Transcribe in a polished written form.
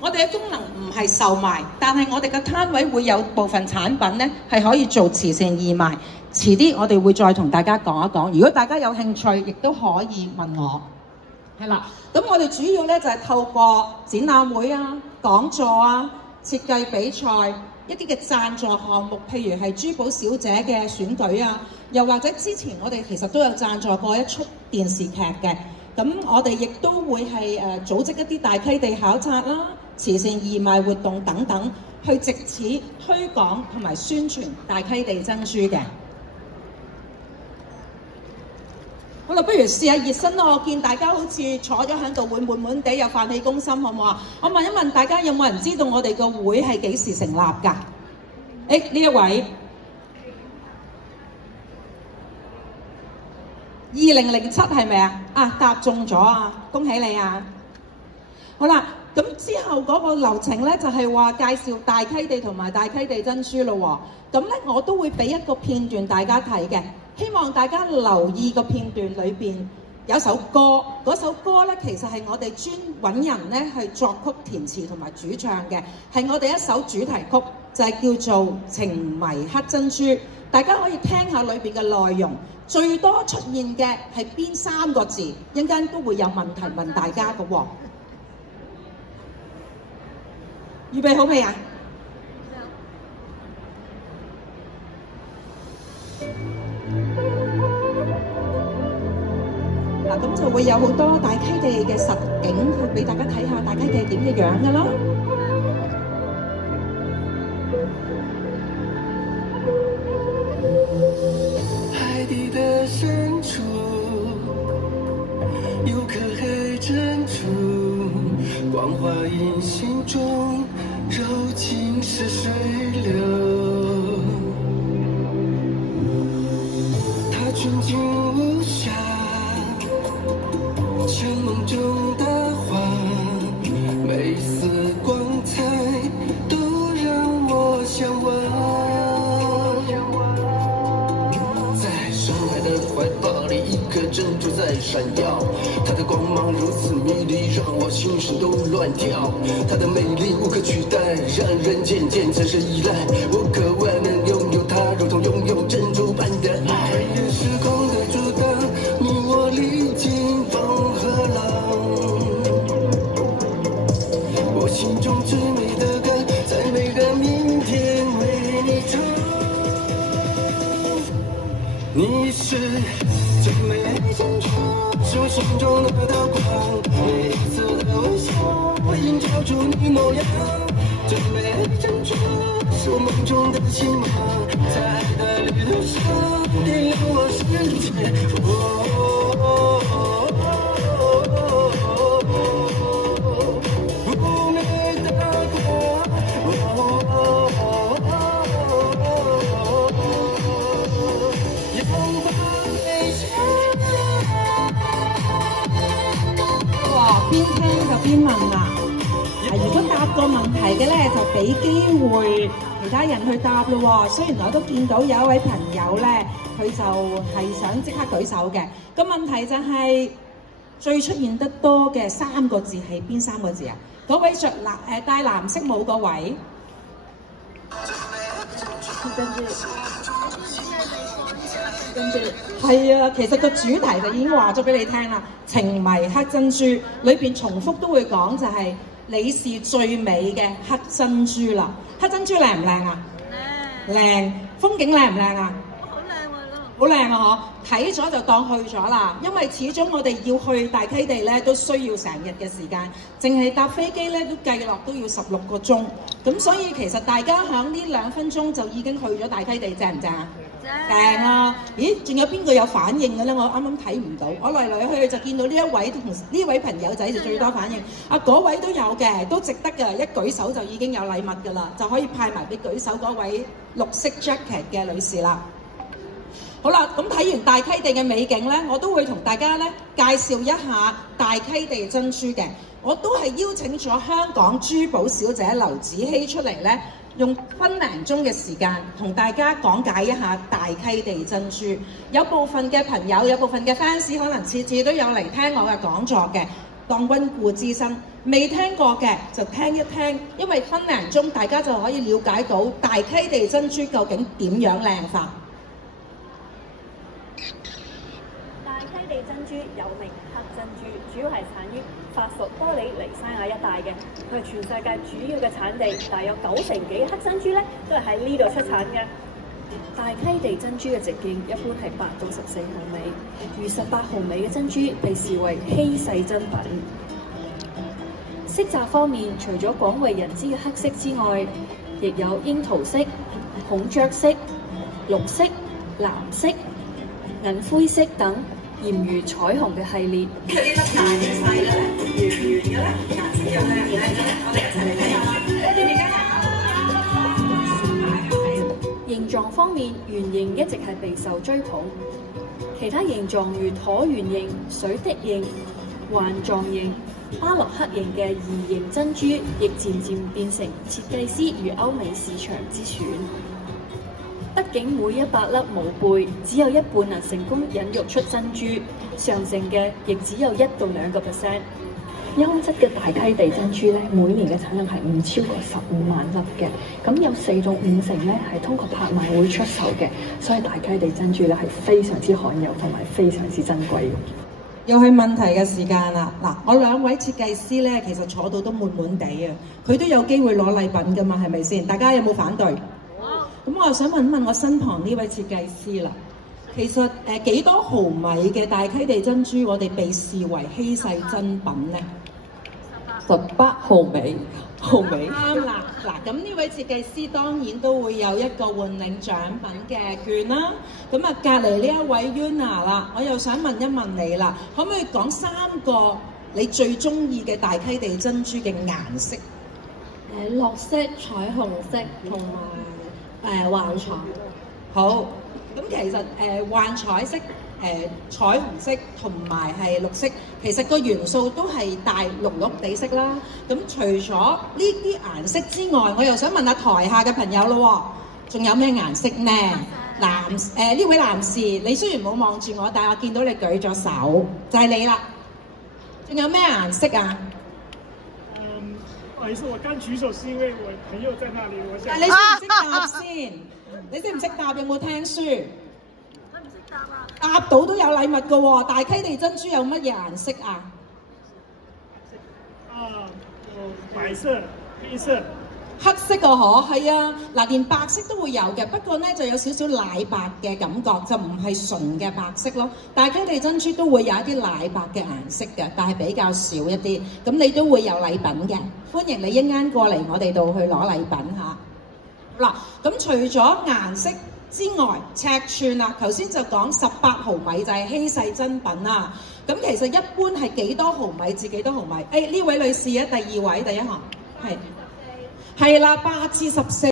我哋嘅功能唔係售賣，但係我哋嘅攤位會有部分產品呢係可以做慈善義賣。遲啲我哋會再同大家講一講。如果大家有興趣，亦都可以問我。係啦，咁我哋主要呢就係透過展覽會啊、講座啊、設計比賽、一啲嘅贊助項目，譬如係珠寶小姐嘅選舉啊，又或者之前我哋其實都有贊助過一出電視劇嘅。咁我哋亦都會係組織一啲大溪地考察啦、慈善義賣活動等等，去藉此推廣同埋宣傳大溪地珍珠嘅。好啦，不如試下熱身咯。我見大家好似坐咗喺度會悶悶地，有飯氣攻心，好唔好啊？我問一問大家有冇人知道我哋個會係幾時成立㗎？呢一位2007係咪啊？啊，答中咗啊！恭喜你啊！好啦，咁之後嗰個流程咧就係話介紹大溪地同埋大溪地珍珠咯喎。咁咧我都會俾一個片段大家睇嘅。希望大家留意個片段裏邊有首歌，嗰首歌咧其實係我哋專揾人咧係作曲填詞同埋主唱嘅，係我哋一首主題曲，就係叫做《情迷黑珍珠》。大家可以聽下裏邊嘅內容，最多出現嘅係邊3個字，一陣間都會有問題問大家嘅喎。預備好未啊？嗱，咁就會有好多大溪地嘅實景去俾大家睇下，大溪地係點嘅樣㗎啦。海底的深處有顆黑珍珠，光滑銀杏中柔情似水流，它純淨無瑕，像夢中的花，每絲光彩都讓我向往。在深海的懷抱裡，一顆珍珠在閃耀，它的光芒如此迷離，讓我心神都亂跳。它的美麗無可取代，讓人漸漸產生依賴。我渴望能擁有它，如同擁有珍珠般的愛。時空的阻擋，你我歷經風和浪。我心中最美的歌，在每個明天為你唱。你是最美珍珠，是我心中的刀光，每一次的微笑，我映照出你模樣。最美珍珠，是我夢中的希望，在愛的旅途上，點亮我世界。嫵媚的光。邊聽就邊問啦。如果答個問題嘅咧，就俾機會其他人去答咯喎。雖然我都見到有一位朋友咧，佢就係想即刻舉手嘅。個問題就係、最出現得多嘅3個字係邊3個字啊？嗰位着戴藍色帽嗰位。跟住係啊，其實個主題就已經話咗俾你聽啦，情迷黑珍珠裏邊重複都會講就係、你是最美嘅黑珍珠啦。黑珍珠靚唔靚啊？靚。風景靚唔靚啊？好靚啊！嗬，睇咗就當去咗啦。因為始終我哋要去大溪地咧，都需要成日嘅時間，淨係搭飛機咧都計落都要16個鐘。咁所以其實大家響呢2分鐘就已經去咗大溪地，正唔正啊？正啊！咦，仲有邊個有反應嘅咧？我啱啱睇唔到，我嚟嚟去去就見到呢一位朋友仔就最多反應。啊，嗰位都有嘅，都值得㗎，一舉手就已經有禮物㗎啦，就可以派埋俾舉手嗰位綠色 jacket 嘅女士啦。好啦，咁睇完大溪地嘅美景咧，我都會同大家咧介紹一下大溪地珍珠嘅。我都係邀請咗香港珠寶小姐劉子希出嚟咧，用分零鐘嘅時間同大家講解一下大溪地珍珠。有部分嘅朋友，有部分嘅 fans 可能次次都有嚟聽我嘅講座嘅。當溫故知新。未聽過嘅就聽一聽，因為分零鐘大家就可以了解到大溪地珍珠究竟點樣靚法。大溪地珍珠又名黑珍珠，主要係產於法屬多里尼西亞一帶嘅，佢係全世界主要嘅產地，但有90%幾黑珍珠咧都係喺呢度出產嘅。大溪地珍珠嘅直徑一般係8到14毫米，逾18毫米嘅珍珠被視為稀世珍品。色澤方面，除咗廣為人知嘅黑色之外，亦有櫻桃色、孔雀色、綠色、藍色、銀灰色等儼如彩虹嘅系列。佢呢粒大定細咧？圓圓嘅咧，顏色又靚唔靚咧？我哋一齊嚟睇下啦！形狀方面，圓形一直係備受追捧，其他形狀如橢圓形、水滴形、環狀形、巴洛克形嘅異形珍珠，亦漸漸變成設計師與歐美市場之選。畢竟每100粒毛貝，只有一半能成功孕育出珍珠，上乘嘅亦只有1到2%。優質嘅大溪地珍珠咧，每年嘅產量係唔超過15萬粒嘅，咁有4到5成咧係通過拍賣會出售嘅，所以大溪地珍珠咧係非常之罕有同埋非常之珍貴嘅。又係問題嘅時間啦！嗱，我兩位設計師咧，其實坐到都滿滿地啊，佢都有機會攞禮品㗎嘛，係咪先？大家有冇反對？咁我又想問一問我身旁呢位設計師啦，其實幾多毫米嘅大溪地珍珠我哋被視為稀世珍品咧？18毫米。啱啦！嗱，咁呢位設計師當然都會有一個換領獎品嘅券啦。咁啊，隔離呢一位 Yuna 啦，我又想問一問你啦，可唔可以講3個你最中意嘅大溪地珍珠嘅顏色？綠色、彩虹色同埋幻彩。好，咁其實幻彩色、彩虹色同埋係綠色，其實個元素都係帶綠綠地色啦。咁除咗呢啲顏色之外，我又想問下台下嘅朋友咯，仲有咩顏色呢？呢位男士，你雖然冇望住我，但係我見到你舉咗手，就係你啦。仲有咩顏色啊？不好意思，我剛舉手是因為我朋友在那裡，我想。但你識唔識答先？你識唔識答？有冇聽書？答到都有禮物㗎喎！大溪地珍珠有乜嘢顏色啊？有白色、黑色。黑色個可係啊，嗱，連白色都會有嘅，不過咧就有少少奶白嘅感覺，就唔係純嘅白色咯。大溪地珍珠都會有一啲奶白嘅顏色嘅，但係比較少一啲。咁你都會有禮品嘅，歡迎你一陣過嚟我哋度去攞禮品嚇。嗱，咁除咗顏色之外，尺寸啊，頭先就講18毫米就係稀世珍品啦。咁其實一般係幾多毫米至幾多毫米？呢位女士啊，第2位第一行係啦，8至14。